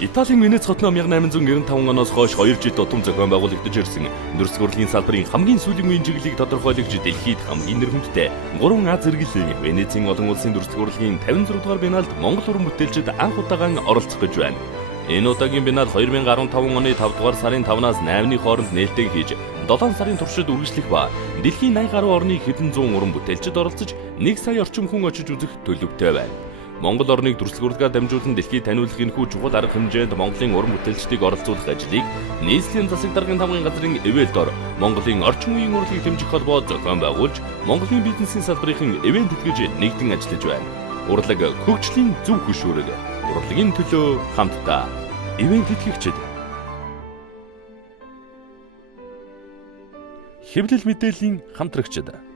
Италийн Венец хотын 1895 оноос хойш 2 жил тутам зохион байгуулагдаж ирсэн дүрслэг урлагийн салбарын хамгийн сүүлийн үеийн чиглэлийг тодорхойлогч дэлхийд хамгийн нэр хүндтэй 3 Аз зэрэглэлийн Венецийн олон улсын дүрслэг урлагийн 56 дугаар биеналд Монгол уран бүтээлчид анх удаан оролцох гэж байна. Энэ удаагийн биенал 2015 оны 5 дугаар сарын 5-наас 8-ны хооронд нээлттэй хийж 7 сарын туршид үргэлжлэх ба дэлхийн 80 гаруй орны хэдэн зуун уран бүтээлчид оролцож 1 сая орчим хүн очиж үзэх төлөвтэй байна. Монгол орныг дүрслэг урлагаар дамжуулан дэлхийд таниулах энэхүү чухал арга хэмжээнд Монголын уран бүтээлчдийг оролцуулах ажлыг нийслэлийн засаг даргын тамгын газрын эвэлдор Монголын орчин үеийн урлагийг дэмжих холбоо зохион байгуулж Монголын бизнесийн салбарын эвент тэтгэж нэгдэн ажиллаж байна. Урлаг хөгжлийн зөв хөшүүрэг. Урлагийн төлөө хамтдаа. Эвент тэтгэгчид. Хэвлэл мэдээллийн хамтрагчид.